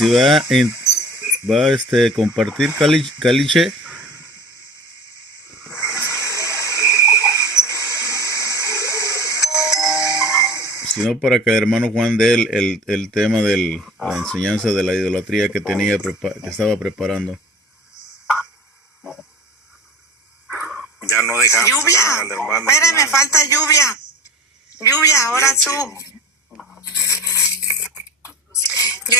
si va a compartir Caliche, sino para que el hermano Juan dé el tema de la enseñanza de la idolatría que que estaba preparando. Ya no dejamos. Lluvia, espere, me falta lluvia. Lluvia, ahora tú. Yo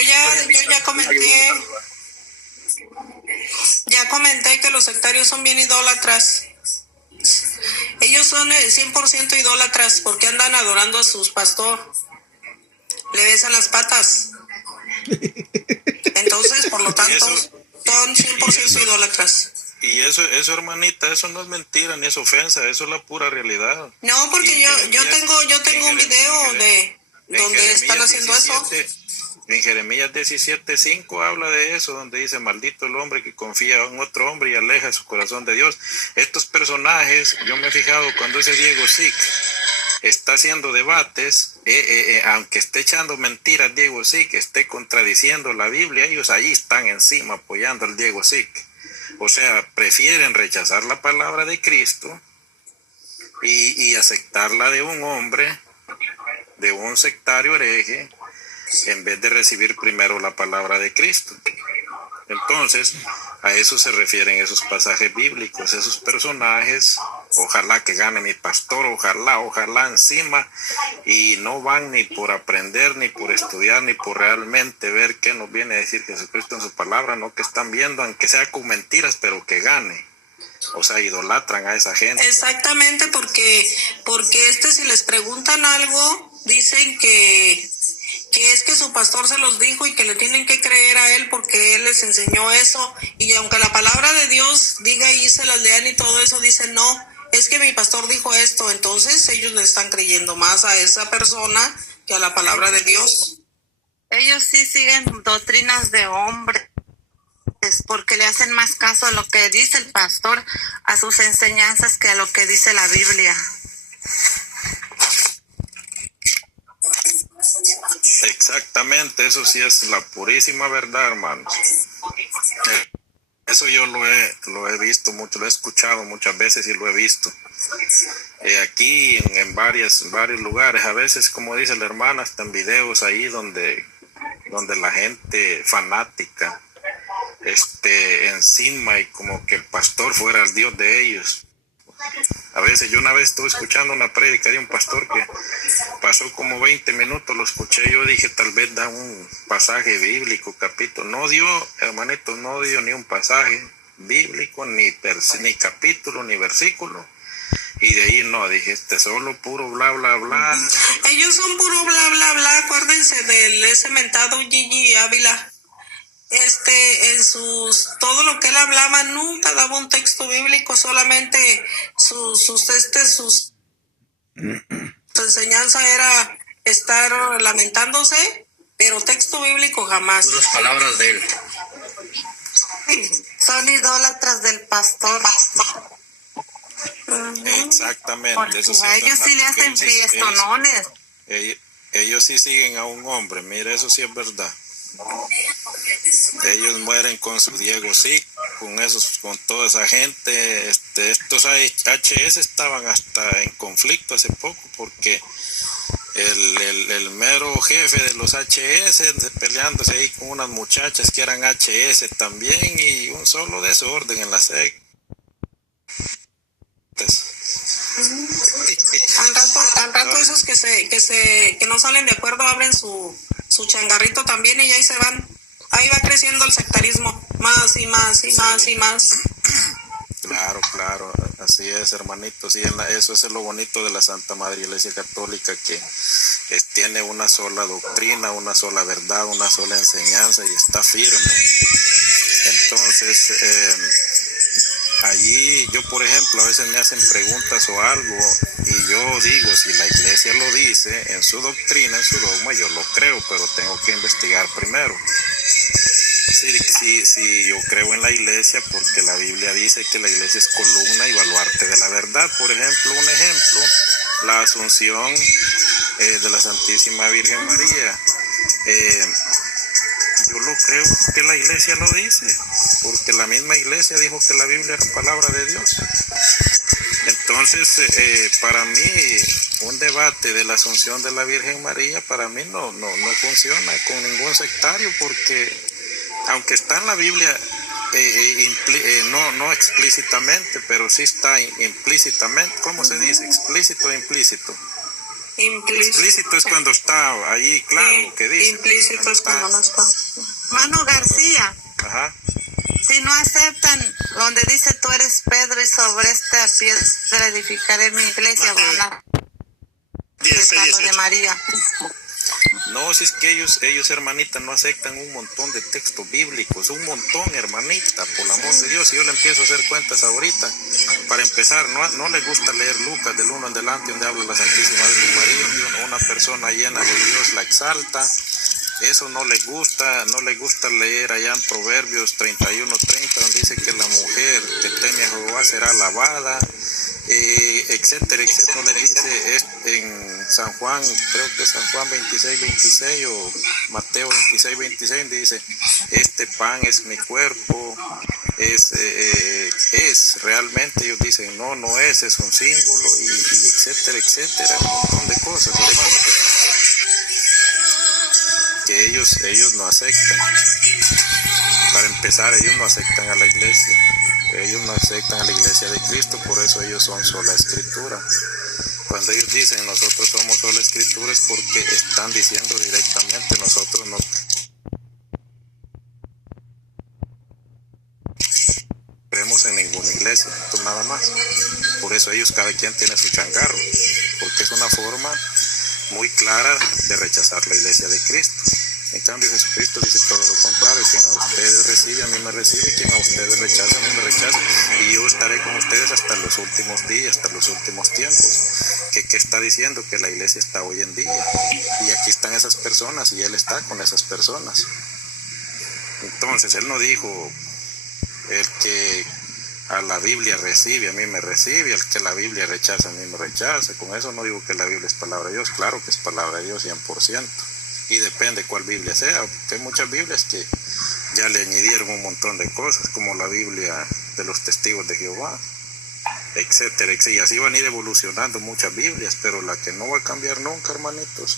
ya comenté que los sectarios son bien idólatras. Ellos son 100% idólatras porque andan adorando a sus pastores. Le besan las patas. Entonces, por lo tanto, son 100% idólatras. Y eso, hermanita, eso no es mentira ni es ofensa, eso es la pura realidad. No, porque yo tengo un video de donde están haciendo 17, eso. En Jeremías 17:5 habla de eso, donde dice: maldito el hombre que confía en otro hombre y aleja su corazón de Dios. Estos personajes, yo me he fijado cuando ese Diego Sick está haciendo debates, aunque esté echando mentiras Diego Sick, esté contradiciendo la Biblia, ellos ahí están encima apoyando al Diego Sick. O sea, prefieren rechazar la palabra de Cristo y aceptarla de un hombre, de un sectario hereje, en vez de recibir primero la palabra de Cristo. Entonces, a eso se refieren esos pasajes bíblicos, esos personajes. Ojalá que gane mi pastor, ojalá encima, y no van ni por aprender, ni por estudiar, ni por realmente ver qué nos viene a decir Jesucristo en su palabra, no, que están viendo, aunque sea con mentiras, pero que gane. O sea, idolatran a esa gente. Exactamente, porque si les preguntan algo, dicen que es que su pastor se los dijo y que le tienen que creer a él porque él les enseñó eso. Y aunque la palabra de Dios diga y se las lean y todo eso, dicen no, es que mi pastor dijo esto. Entonces ellos le están creyendo más a esa persona que a la palabra de Dios. Ellos sí siguen doctrinas de hombres porque le hacen más caso a lo que dice el pastor, a sus enseñanzas, que a lo que dice la Biblia. Exactamente, eso sí es la purísima verdad, hermanos. Eso yo lo he visto mucho, lo he escuchado muchas veces y lo he visto. Aquí en varios lugares, a veces, como dice la hermana, hasta en videos ahí donde la gente fanática encima y como que el pastor fuera el Dios de ellos. A veces, yo una vez estuve escuchando una prédica de un pastor que pasó como 20 minutos, lo escuché, yo dije, tal vez da un pasaje bíblico, capítulo. No dio, hermanito, no dio ni un pasaje bíblico, ni capítulo, ni versículo. Y de ahí no, dije, solo puro bla, bla, bla. Ellos son puro bla, bla, bla. Acuérdense del ese mentado Gigi Ávila. Todo lo que él hablaba nunca daba un texto bíblico, solamente su enseñanza era estar lamentándose, pero texto bíblico jamás. Las palabras de él. Son idólatras del pastor. Exactamente. Eso sí, a ellos sí le hacen fiestonones. Ellos sí siguen a un hombre, mira, eso sí es verdad. Ellos mueren con su Diego Sick, con toda esa gente. Estos HS estaban hasta en conflicto hace poco porque el mero jefe de los HS peleándose ahí con unas muchachas que eran HS también, y un solo desorden en la secta. Al rato esos que no salen de acuerdo abren su changarrito también y ahí se van. Ahí va creciendo el sectarismo, más y más y más y más. Claro, así es, hermanito. Sí, eso es lo bonito de la Santa Madre Iglesia Católica, que tiene una sola doctrina, una sola verdad, una sola enseñanza y está firme. Entonces, allí yo, por ejemplo, a veces me hacen preguntas o algo y yo digo, si la iglesia lo dice en su doctrina, en su dogma, yo lo creo, pero tengo que investigar primero. Sí, yo creo en la iglesia porque la Biblia dice que la iglesia es columna y baluarte de la verdad. Por ejemplo, la Asunción de la Santísima Virgen María. Yo lo creo que la iglesia lo dice, porque la misma iglesia dijo que la Biblia era palabra de Dios. Entonces, para mí, un debate de la Asunción de la Virgen María, para mí no funciona con ningún sectario, porque aunque está en la Biblia, no explícitamente, pero sí está implícitamente. ¿Cómo se dice? ¿Explícito o implícito? Explícito es cuando está ahí, claro, Sí, que dice. implícito es cuando no está. Mano García, Ajá. si no aceptan donde dice tú eres Pedro y sobre esta piedra edificaré mi iglesia, van a aceptar lo de María. No, si es que ellos, hermanita, no aceptan un montón de textos bíblicos, un montón, hermanita, por el amor de Dios. Si yo le empiezo a hacer cuentas ahorita, para empezar, no les gusta leer Lucas del 1 en adelante, donde habla la Santísima Virgen María, una persona llena de Dios la exalta. Eso no les gusta leer allá en Proverbios 31:30, donde dice que la mujer que teme a Jehová será alabada, etcétera, etcétera. Le dice en San Juan, creo que es San Juan 26:26 o Mateo 26:26, dice, este pan es mi cuerpo, es realmente, ellos dicen, no es un símbolo, y etcétera, etcétera, un montón de cosas, hermano, que ellos no aceptan. Para empezar, ellos no aceptan a la iglesia. Ellos no aceptan a la iglesia de Cristo, por eso ellos son sola escritura. Cuando ellos dicen nosotros somos sola escritura, es porque están diciendo directamente nosotros no creemos en ninguna iglesia, pues nada más. Por eso ellos, cada quien tiene su changarro, porque es una forma muy clara de rechazar la iglesia de Cristo. En cambio, Jesucristo dice todo lo contrario: quien a ustedes recibe, a mí me recibe, y quien a ustedes rechaza, a mí me rechaza, y yo estaré con ustedes hasta los últimos días, hasta los últimos tiempos. ¿Qué está diciendo? Que la iglesia está hoy en día, y aquí están esas personas, y Él está con esas personas. Entonces, Él no dijo, el que a la Biblia recibe, a mí me recibe, el que la Biblia rechaza, a mí me rechaza. Con eso no digo que la Biblia es palabra de Dios, claro que es palabra de Dios 100%. Y depende cuál Biblia sea, porque hay muchas Biblias que ya le añadieron un montón de cosas, como la Biblia de los testigos de Jehová, etcétera, etcétera. Y así van a ir evolucionando muchas Biblias, pero la que no va a cambiar nunca, hermanitos,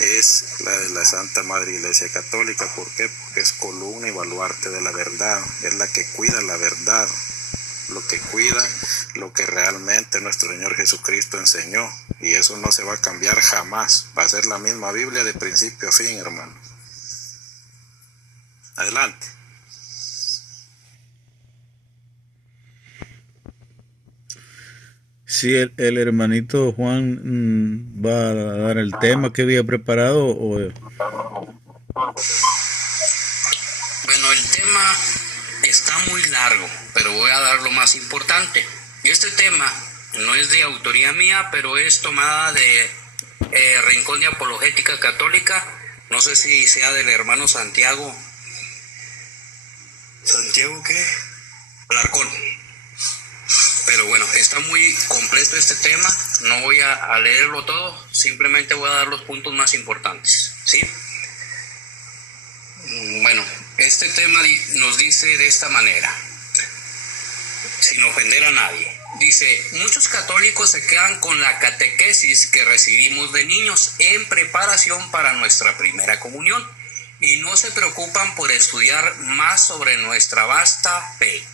es la de la Santa Madre Iglesia Católica. ¿Por qué? Porque es columna y baluarte de la verdad, es la que cuida la verdad, lo que cuida lo que realmente nuestro Señor Jesucristo enseñó, y eso no se va a cambiar jamás. Va a ser la misma Biblia de principio a fin, hermano. Adelante. Sí, el hermanito Juan va a dar el tema que había preparado. Bueno, el tema está muy largo, pero voy a dar lo más importante. Este tema no es de autoría mía, pero es tomada de Rincón de Apologética Católica. No sé si sea del hermano Santiago. ¿Santiago qué? Alarcón. Pero bueno, está muy completo este tema. No voy a leerlo todo, simplemente voy a dar los puntos más importantes, ¿sí? Bueno, este tema nos dice de esta manera, sin ofender a nadie. Dice, muchos católicos se quedan con la catequesis que recibimos de niños en preparación para nuestra primera comunión y no se preocupan por estudiar más sobre nuestra vasta fe.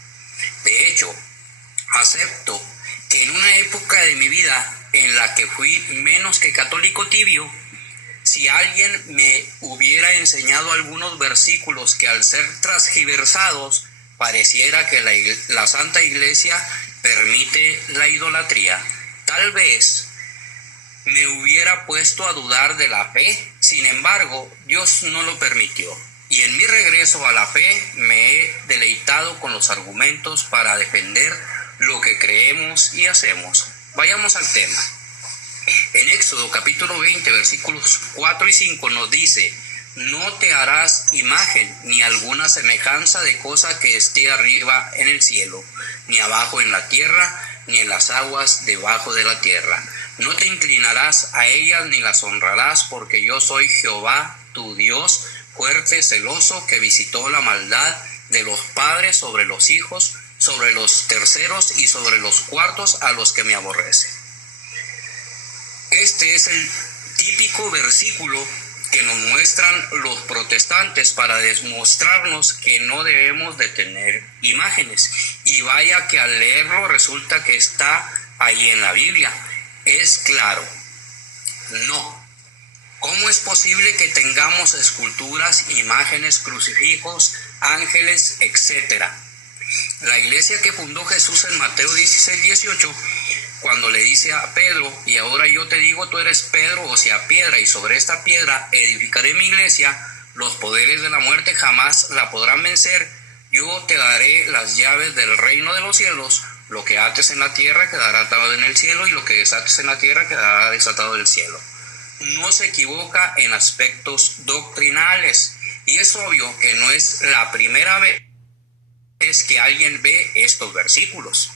De hecho, acepto que en una época de mi vida en la que fui menos que católico tibio, si alguien me hubiera enseñado algunos versículos que al ser transgiversados pareciera que la Santa Iglesia permite la idolatría, tal vez me hubiera puesto a dudar de la fe. Sin embargo, Dios no lo permitió. Y en mi regreso a la fe me he deleitado con los argumentos para defender lo que creemos y hacemos. Vayamos al tema. En Éxodo capítulo 20, versículos 4 y 5 nos dice: no te harás imagen ni alguna semejanza de cosa que esté arriba en el cielo, ni abajo en la tierra, ni en las aguas debajo de la tierra. No te inclinarás a ellas ni las honrarás, porque yo soy Jehová tu Dios, fuerte, celoso, que visitó la maldad de los padres sobre los hijos, sobre los terceros y sobre los cuartos a los que me aborrecen. Este es el típico versículo que nos muestran los protestantes para demostrarnos que no debemos de tener imágenes. Y vaya que al leerlo resulta que está ahí en la Biblia. Es claro, no. ¿Cómo es posible que tengamos esculturas, imágenes, crucifijos, ángeles, etcétera? La iglesia que fundó Jesús en Mateo 16:18, cuando le dice a Pedro, y ahora yo te digo, tú eres Pedro, o sea, piedra, y sobre esta piedra edificaré mi iglesia, los poderes de la muerte jamás la podrán vencer, yo te daré las llaves del reino de los cielos, lo que ates en la tierra quedará atado en el cielo, y lo que desates en la tierra quedará desatado del cielo. No se equivoca en aspectos doctrinales, y es obvio que no es la primera vez que alguien ve estos versículos.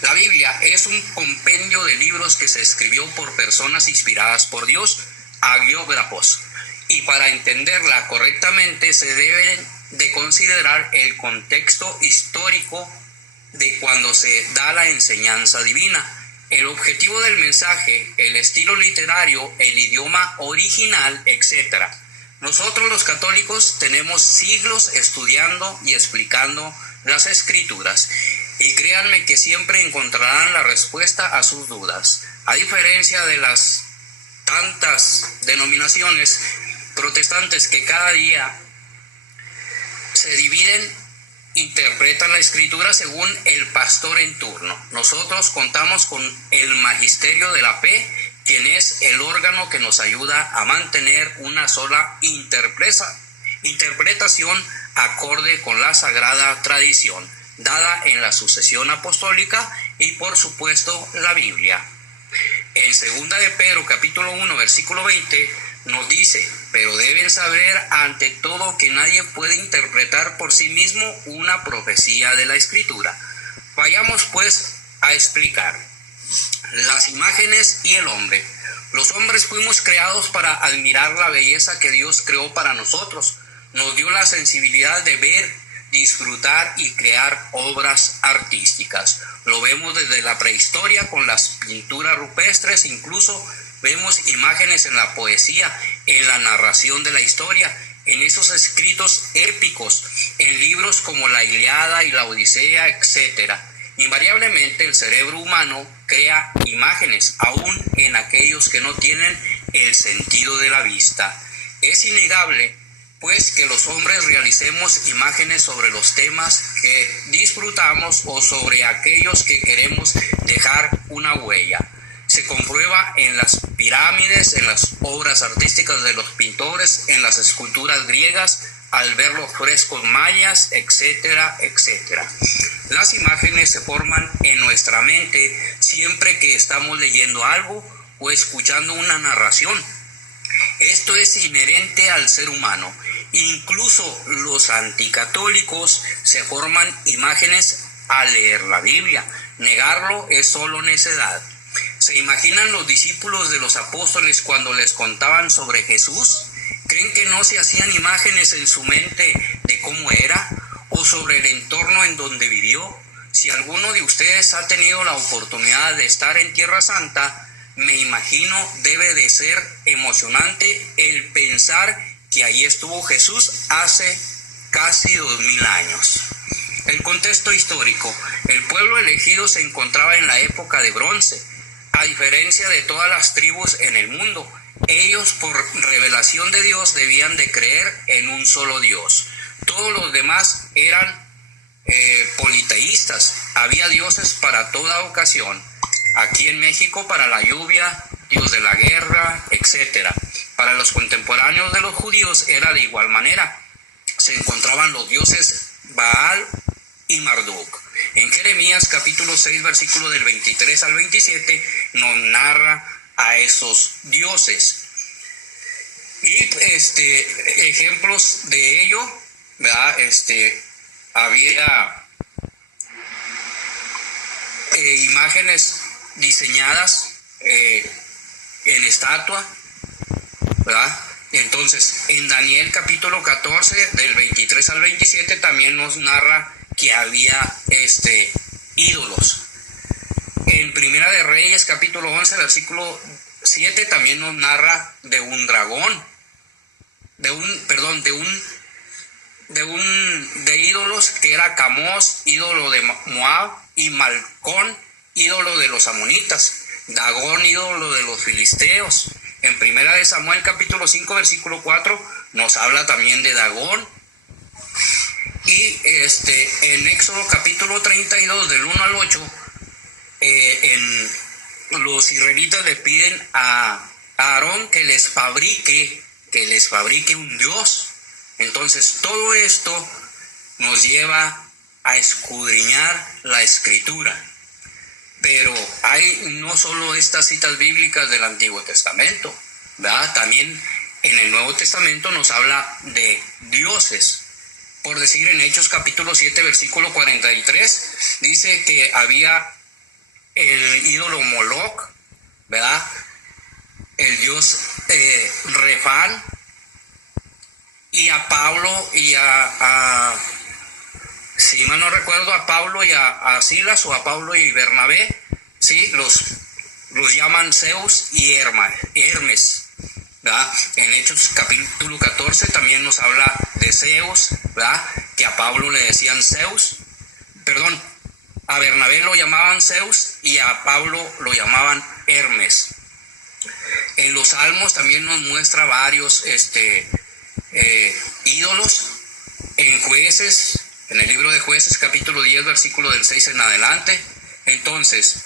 La Biblia es un compendio de libros que se escribió por personas inspiradas por Dios, agiógrafos, y para entenderla correctamente se debe de considerar el contexto histórico de cuando se da la enseñanza divina, el objetivo del mensaje, el estilo literario, el idioma original, etc. Nosotros los católicos tenemos siglos estudiando y explicando las escrituras, y créanme que siempre encontrarán la respuesta a sus dudas. A diferencia de las tantas denominaciones protestantes que cada día se dividen, interpretan la escritura según el pastor en turno. Nosotros contamos con el magisterio de la fe, quien es el órgano que nos ayuda a mantener una sola interpretación acorde con la sagrada tradición dada en la sucesión apostólica y por supuesto la Biblia. En 2 de Pedro capítulo 1 versículo 20 nos dice: pero deben saber ante todo que nadie puede interpretar por sí mismo una profecía de la Escritura. Vayamos pues a explicar las imágenes y el hombre. Los hombres fuimos creados para admirar la belleza que Dios creó para nosotros. Nos dio la sensibilidad de ver, disfrutar y crear obras artísticas. Lo vemos desde la prehistoria con las pinturas rupestres, incluso vemos imágenes en la poesía, en la narración de la historia, en esos escritos épicos, en libros como la Ilíada y la Odisea, etc. Invariablemente el cerebro humano crea imágenes, aún en aquellos que no tienen el sentido de la vista. Es innegable pues que los hombres realicemos imágenes sobre los temas que disfrutamos o sobre aquellos que queremos dejar una huella. Se comprueba en las pirámides, en las obras artísticas de los pintores, en las esculturas griegas, al ver los frescos mayas, etcétera, etcétera. Las imágenes se forman en nuestra mente siempre que estamos leyendo algo o escuchando una narración. Esto es inherente al ser humano. Incluso los anticatólicos se forman imágenes al leer la Biblia. Negarlo es solo necedad. ¿Se imaginan los discípulos de los apóstoles cuando les contaban sobre Jesús? ¿Creen que no se hacían imágenes en su mente de cómo era o sobre el entorno en donde vivió? Si alguno de ustedes ha tenido la oportunidad de estar en Tierra Santa, me imagino debe de ser emocionante el pensar que ahí estuvo Jesús hace casi 2000 años. El contexto histórico: el pueblo elegido se encontraba en la época de bronce. A diferencia de todas las tribus en el mundo, ellos por revelación de Dios debían de creer en un solo Dios. Todos los demás eran politeístas. Había dioses para toda ocasión. Aquí en México para la lluvia, dios de la guerra, etc. Para los contemporáneos de los judíos era de igual manera. Se encontraban los dioses Baal y Marduk. En Jeremías capítulo 6 versículo del 23 al 27 nos narra a esos dioses. Y ejemplos de ello, ¿verdad? Había imágenes diseñadas en estatua, ¿verdad? Entonces, en Daniel capítulo 14, del 23 al 27, también nos narra que había ídolos. En Primera de Reyes capítulo 11, versículo 7, también nos narra de un dragón, de ídolos que era Camós, ídolo de Moab, y Malcón, ídolo de los amonitas, Dagón, ídolo de los filisteos. En Primera de Samuel capítulo 5 versículo 4 nos habla también de Dagón. Y en Éxodo capítulo 32 del 1 al 8, los israelitas le piden a Aarón que les fabrique un dios. Entonces todo esto nos lleva a escudriñar la escritura. Pero hay no solo estas citas bíblicas del Antiguo Testamento, ¿verdad? También en el Nuevo Testamento nos habla de dioses. Por decir, en Hechos capítulo 7, versículo 43, dice que había el ídolo Moloc, ¿verdad? El dios Refán, y a Pablo y si mal no recuerdo, a Pablo y a Silas, o a Pablo y Bernabé, ¿sí? Los llaman Zeus y Hermes, ¿verdad? En Hechos capítulo 14 también nos habla de Zeus, ¿verdad? Que a Pablo le decían Zeus, perdón, a Bernabé lo llamaban Zeus y a Pablo lo llamaban Hermes. En los Salmos también nos muestra varios ídolos. En Jueces, en el libro de Jueces capítulo 10 versículo del 6 en adelante. Entonces,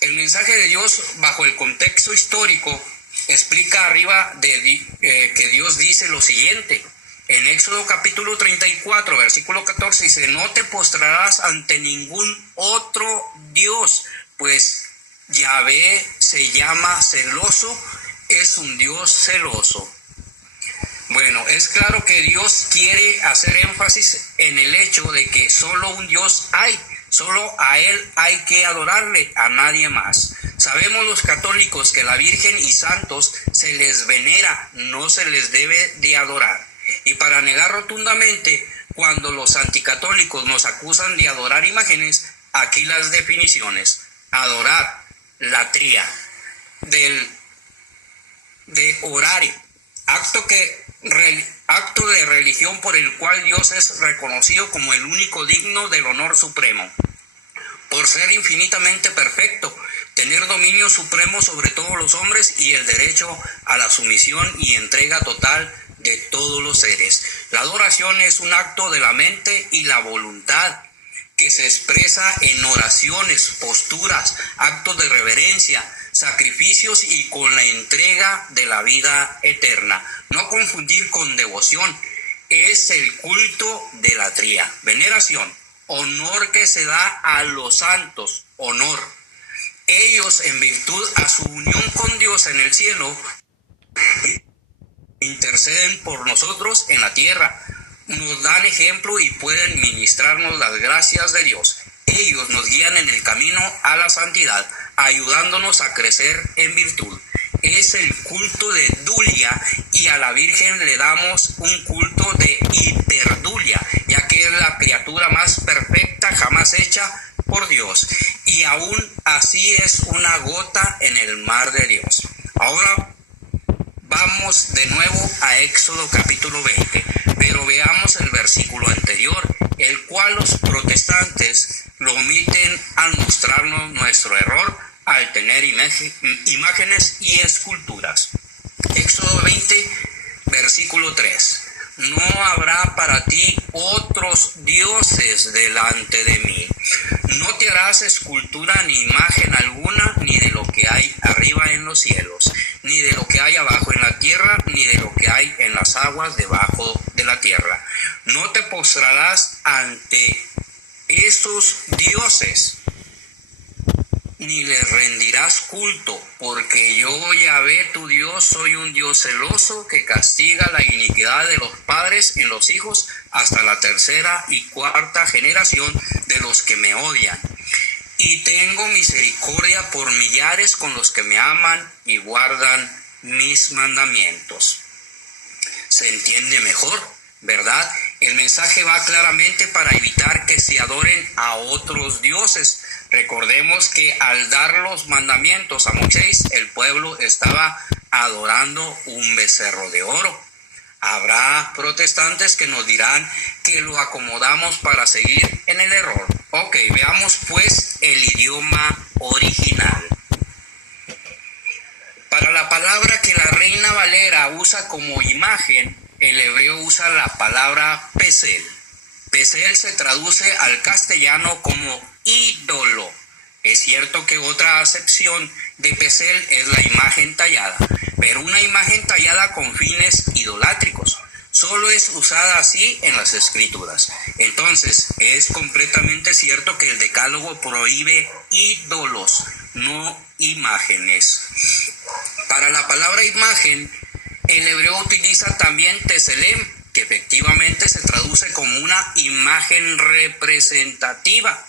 el mensaje de Dios bajo el contexto histórico explica arriba que Dios dice lo siguiente. En Éxodo capítulo 34 versículo 14 dice: no te postrarás ante ningún otro Dios, pues Yahvé se llama celoso, es un Dios celoso. Bueno, es claro que Dios quiere hacer énfasis en el hecho de que solo un Dios hay, solo a Él hay que adorarle, a nadie más. Sabemos los católicos que la Virgen y santos se les venera, no se les debe de adorar. Y para negar rotundamente, cuando los anticatólicos nos acusan de adorar imágenes, aquí las definiciones: adorar, latría, de orare, acto de religión por el cual Dios es reconocido como el único digno del honor supremo, por ser infinitamente perfecto, tener dominio supremo sobre todos los hombres y el derecho a la sumisión y entrega total de todos los seres. La adoración es un acto de la mente y la voluntad que se expresa en oraciones, posturas, actos de reverencia, sacrificios y con la entrega de la vida eterna. No confundir con devoción, es el culto de latría. Veneración, honor que se da a los santos, honor. Ellos, en virtud a su unión con Dios en el cielo, interceden por nosotros en la tierra, nos dan ejemplo y pueden ministrarnos las gracias de Dios. Ellos nos guían en el camino a la santidad, ayudándonos a crecer en virtud. Es el culto de Dulia, y a la Virgen le damos un culto de hiperdulia, ya que es la criatura más perfecta jamás hecha por Dios, y aún así es una gota en el mar de Dios. Ahora vamos de nuevo a Éxodo capítulo 20, pero veamos el versículo anterior, el cual los protestantes lo omiten al mostrarnos nuestro error al tener imágenes y esculturas. Éxodo 20, versículo 3. No habrá para ti otros dioses delante de mí. No te harás escultura ni imagen alguna, ni de lo que hay arriba en los cielos, ni de lo que hay abajo en la tierra, ni de lo que hay en las aguas debajo de la tierra. No te postrarás ante esos dioses, ni les rendirás culto, porque yo, Yahvé, tu Dios, soy un Dios celoso que castiga la iniquidad de los padres en los hijos hasta la tercera y cuarta generación de los que me odian. Y tengo misericordia por millares con los que me aman y guardan mis mandamientos. ¿Se entiende mejor, verdad? El mensaje va claramente para evitar que se adoren a otros dioses. Recordemos que al dar los mandamientos a Moisés, el pueblo estaba adorando un becerro de oro. Habrá protestantes que nos dirán que lo acomodamos para seguir en el error. Ok, veamos pues el idioma original. Para la palabra que la Reina Valera usa como imagen, el hebreo usa la palabra pesel. Pesel se traduce al castellano como ídolo. Es cierto que otra acepción de pesel es la imagen tallada, pero una imagen tallada con fines idolátricos. Solo es usada así en las escrituras. Entonces, es completamente cierto que el decálogo prohíbe ídolos, no imágenes. Para la palabra imagen, el hebreo utiliza también teselem, que efectivamente se traduce como una imagen representativa.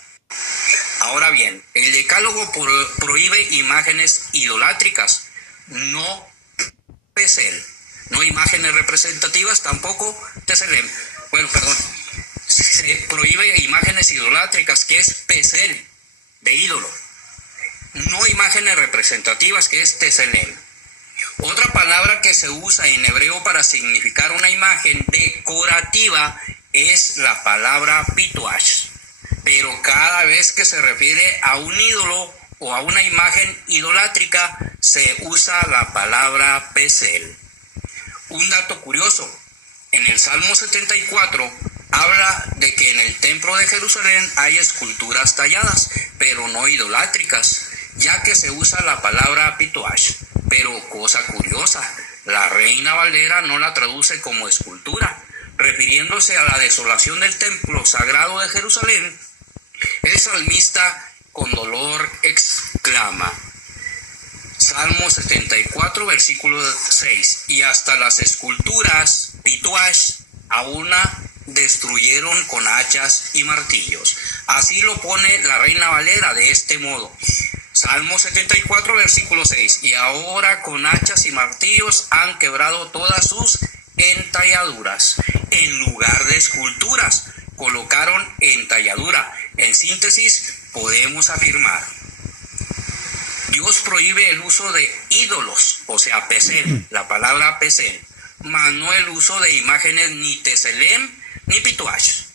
Ahora bien, el decálogo prohíbe imágenes idolátricas, no pesel, no imágenes representativas, tampoco teselem. Se prohíbe imágenes idolátricas, que es pesel, de ídolo, no imágenes representativas, que es teselem. Otra palabra que se usa en hebreo para significar una imagen decorativa es la palabra pituash. Pero cada vez que se refiere a un ídolo o a una imagen idolátrica, se usa la palabra pesel. Un dato curioso, en el Salmo 74 habla de que en el templo de Jerusalén hay esculturas talladas, pero no idolátricas, ya que se usa la palabra pituash. Pero cosa curiosa, la Reina Valera no la traduce como escultura. Refiriéndose a la desolación del templo sagrado de Jerusalén, el salmista con dolor exclama, Salmo 74, versículo 6, y hasta las esculturas, pituash, a una destruyeron con hachas y martillos. Así lo pone la Reina Valera de este modo. Salmo 74, versículo 6, y ahora con hachas y martillos han quebrado todas sus entalladuras. En lugar de esculturas, colocaron entalladura. En síntesis, podemos afirmar, Dios prohíbe el uso de ídolos, o sea, pesel, la palabra pesel, mas no el uso de imágenes ni teselem ni pituash.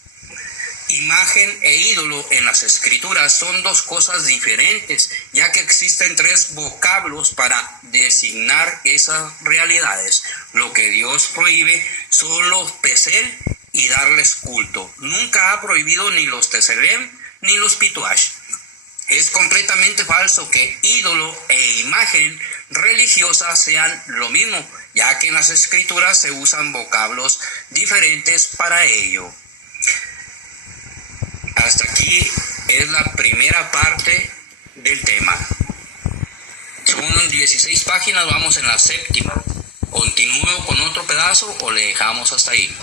Imagen e ídolo en las escrituras son dos cosas diferentes, ya que existen tres vocablos para designar esas realidades. Lo que Dios prohíbe son los pesel y darles culto. Nunca ha prohibido ni los teselem ni los pituash. Es completamente falso que ídolo e imagen religiosa sean lo mismo, ya que en las escrituras se usan vocablos diferentes para ello. Hasta aquí es la primera parte del tema. Son 16 páginas, vamos en la séptima. ¿Continúo con otro pedazo o le dejamos hasta ahí?